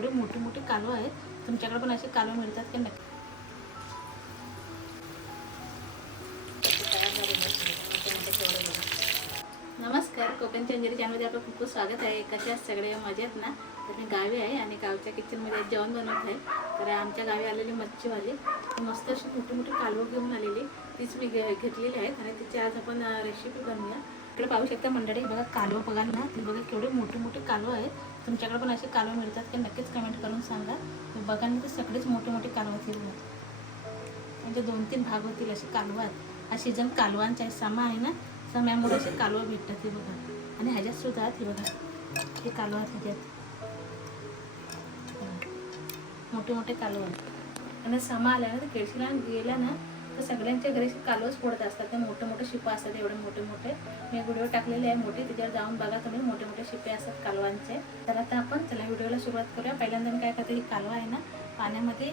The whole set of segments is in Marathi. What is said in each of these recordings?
केवढे मोठे मोठे कालव आहेत. तुमच्याकडे पण असे कालव मिळतात का नक्की. नमस्कार, कोकण चंजेरी चॅनलमध्ये आपलं खूप खूप स्वागत आहे. कसे आहेत सगळे, मजेत ना. तर मी गावी आहे आणि गावच्या किचनमध्ये जेवण बनवत आहे. तर आमच्या गावी आलेली मच्छीवाली मस्त अशी मोठी मोठी कालवं घेऊन आलेली, तीच मी घेतलेली आहेत आणि तिची आज आपण रेसिपी बनवूया. इकडे पाहू शकता मंडळी, बघा कालवं बघा ना, ती बघा केवढे मोठे मोठे कालवं आहेत. तुमच्याकडे पण असे कालवं मिळतात का नक्कीच कमेंट करून सांगा. बघा ना, ते सगळेच मोठे मोठे कालवं होतील, म्हणजे 2-3 भाग होतील असे कालवं आहेत. हा सीझन कालवांचा आहे, समा आहे ना, सम्यामुळे असे कालवं भेटतात. हे बघा, आणि ह्याच्यात सुद्धा हे बघा, हे कालवं आहेत ह्याच्यात मोठे मोठे कालवं आहेत. आणि समा आल्या ना, तर केळशीला गेल्या ना, तर सगळ्यांच्या घरी कालवच फोडत असतात. ते मोठे मोठे शिपा असतात, एवढे मोठे मोठे. मी व्हिडिओ टाकलेले आहे मोठे, त्याच्यावर जाऊन बघा तुम्ही. मोठे मोठे शिपे असतात कालवांचे. तर आता आपण चला व्हिडिओला सुरुवात करूया. पहिल्यांदा मी काय करते, ही कालवा आहे ना पाण्यामध्ये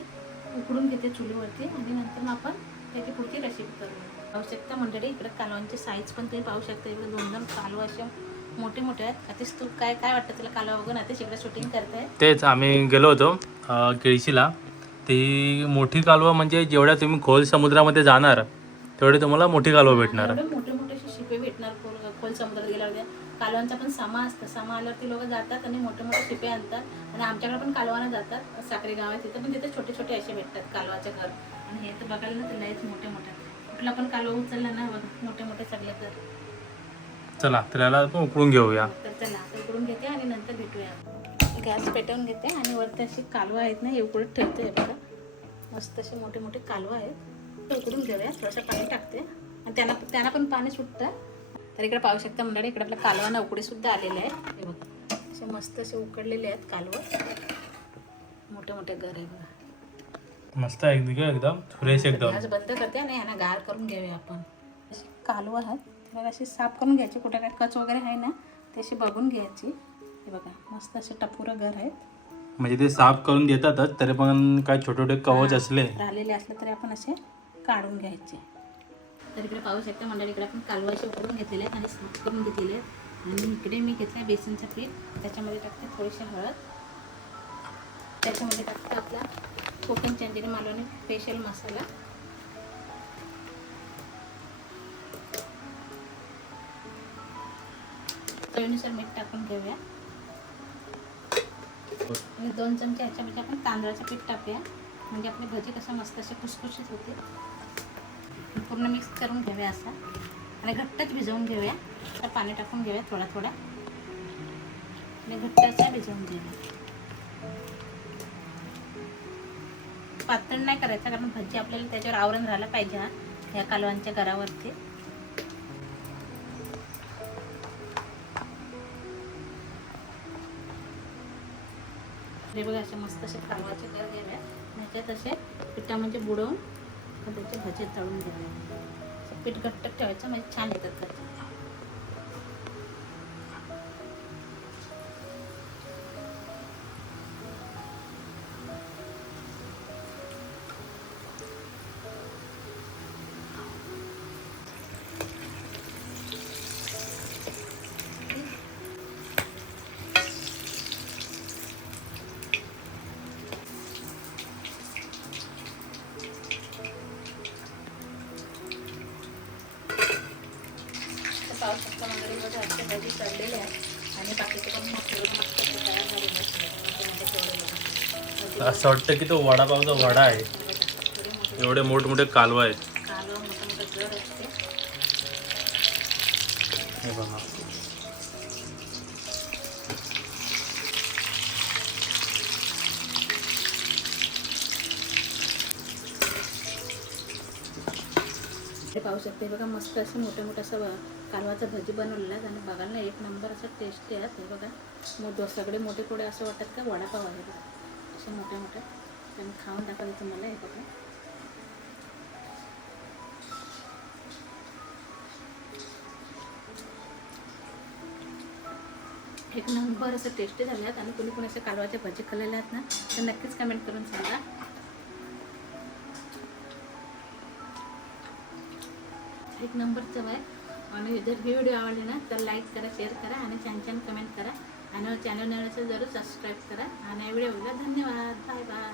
उकडून घेते चुलीवरती, आणि नंतर मग आपण त्याची पुढची रेसिपी करूया. पाहू शकता मंडळी, इकडे कालवांची साईज पण तुम्ही पाहू शकता. इकडे 2-2 कालवा असे मोठे मोठे आहेत. आता तू काय काय वाटतं तुला कालवा बघून? आता इकडे शूटिंग करताय. तेच आम्ही गेलो होतो केळशीला. ती मोठी कालवा म्हणजे जेवढ्या तुम्ही खोल समुद्रामध्ये जाणार तेवढे तुम्हाला मोठी कालवा भेटणार. मोठे मोठे शिपे भेटणार खोल समुद्रात गेल्यावर. कालवांचा पण समा असतं, समा आल्यावरती लोक जातात आणि मोठे मोठे शिपे आणतात. आणि आमच्याकडे पण कालवानं जातात, साखरी गाव आहे तिथं, पण तिथे छोटे छोटे असे भेटतात कालवाचे घर. आणि हे तर बघायला ना, त्याला हेच मोठे मोठे. कुठला पण कालवा उचलला ना, बघा मोठे मोठे सगळे. तर चला त्याला उकळून घेऊया. तर चला आता उकडून घेते आणि नंतर भेटूया. गॅस पेटवून घेते आणि वरती अशी कालवा आहेत ना, हे उकडत ठेवते. बघा मस्त असे मोठे मोठे कालवा आहेत, ते उकडून घेऊया. थोडंसं पाणी टाकते आणि त्यांना पण पाणी सुटतं. तर इकडे पाहू शकता मंडळी, इकडे आपल्या कालवांना उकडे सुद्धा आलेले आहेत. हे बघा असे मस्त असे उकडलेले आहेत कालवं, मोठे मोठे घर आहे बघा. मस्त आहे एकदम फ्रेश एकदम. गॅस बंद करते आणि ह्यांना गार करून घेऊया आपण. अशी कालवं आहेत, तर अशी साफ करून घ्यायची. कुठे काय कच वगैरे आहे ना, ते अशी बघून घ्यायची. हे बघा मस्त असे टपुरं घर आहेत. म्हणजे ते साफ करून देतातच, तरी पण काय छोटे छोटे कवच असले राहिलेले असले तरी आपण असे काढून घ्यायचे. तर इकडे पाहू शकता मंडळी, इकडे आपण कालवा असे उकडून घेतलेले आहेत आणि साफ करून घेतलेले आहेत. आणि इकडे मी घेतला बेसनचं पीठ, त्याच्यामध्ये टाकते थोडीशी हळद, त्याच्यामध्ये टाकते आपला कोकण चंदेरी मालवणी स्पेशल मसाला, चवीनुसार मीठ टाकून घेऊया. आणि 2 चमचे ह्याच्यामध्ये आपण तांदळाचं पीठ टाकूया, म्हणजे आपली भजी कसं मस्त असे खुसखुशीत होते. पूर्ण मिक्स करून घेऊया असं, आणि घट्टच भिजवून घेऊया. तर पाणी टाकून घेऊया थोडा थोडा, आणि घट्टच भिजवून घेऊया. पातळ नाही करायचं, कारण भजी आपल्याला त्याच्यावर आवरण राहायला पाहिजे ह्या कालवांच्या घरावरती. हे बघा असे मस्त असे कालवाचे घर घेऊया, ह्याच्यात असे पिठामध्ये बुडवून त्याचे भजे तळून घ्यावे. पीठ घट्ट ठेवायचं, म्हणजे छान येतात भजी. पाहू शकता मंडळी, बघा असे भजी तळलेले आहेत आणि बाकीचे पण तयार झालेले. असं वाटतं की तो वडापावचा वडा आहे, एवढे मोठमोठे कालवा आहेत. कालवा मोठे मोठे जड असते. हे बघा पाहू शकते. बघा मस्त असं मोठे मोठं असं कालवाचं भजी बनवलेलं आहे आणि बघायला एक नंबर असं टेस्टी आहे. हे बघा मग सगळे मोठे थोडे असं वाटतात का वडापाव आहे. बघा असे मोठे मोठे, आणि खाऊन दाखवले तुम्हाला. हे बघा एक नंबर असं टेस्टी झाले आहेत. आणि कोणी कोणी असे कालवाचे भजी खाल्लेले आहेत ना, तर नक्कीच कमेंट करून सांगा. एक नंबर चव आहे. आणि जर ही व्हिडिओ आवडली ना, तर लाईक करा, शेअर करा आणि छान छान कमेंट करा. आणि चॅनल नवीन असेल जरूर सबस्क्राईब करा आणि व्हिडिओला धन्यवाद. Bye bye.